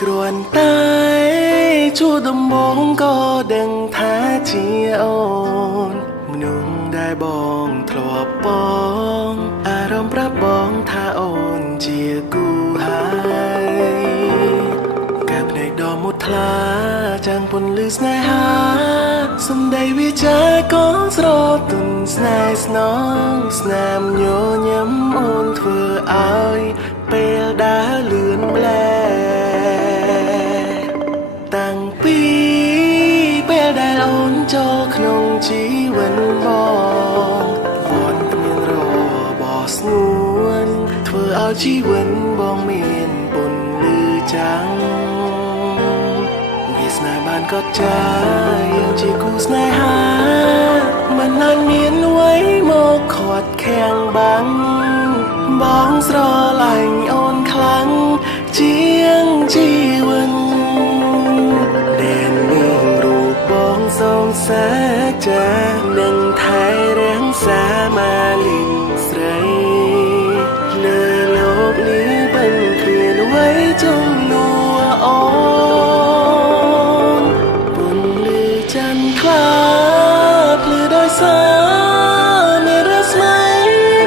គ្រាន់តែជួបដំបងក៏ដឹងថាជាអូនមនុស្សដែលបងធ្លាប់បងអារម្មណ៍ប្រាប់បងថាអូនជាគូហើយកាភ្នែកដ៏មុតថ្លាចាំងពន្លឺស្នេហាសំដីវាចាក៏ស្រទន់ស្នេហ៍ស្នងស្នាមញញឹមអូនធ្វើឲ្យពេលដើរលឿនម្លែតាំងពីពេលដែលអូនចូលក្នុងជីវិតបងវន់គ្មានរបបស្ងួនធ្វើឲ្យជីវិតបងមានពន្លឺចាំងវាស្នេហ៍បានកត់ចាយើងជាគូស្នេហាមិនអាចមានអ្វីមកខាត់ខាំងបាំងបងស្រឡាញ់អូនខ្លាំងជាងជីវិតដែលមានរូបបងសងសាចានឹងថែរាំងសាមាលីស្រីលើលោកនេះមិនគ្មានអ្វីជំនួសអូនពន្លឺច័ន្ទខ្លាភ្លឺដោយសារមានរស្មី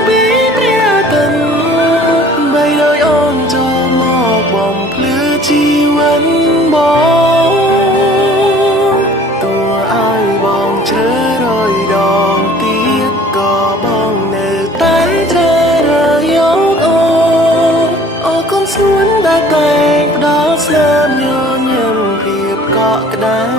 ពីព្រះតិនបីដោយអូនចូលមកបំភ្លឺជីវិតបងទោះឲ្យបងជ្រើរយដងទៀតក៏បងនៅតែជ្រើរើសយកអូនអរគុណស្នួនដែលតែងផ្ដល់ស្នាមញញឹមភាពកក់ក្ដៅ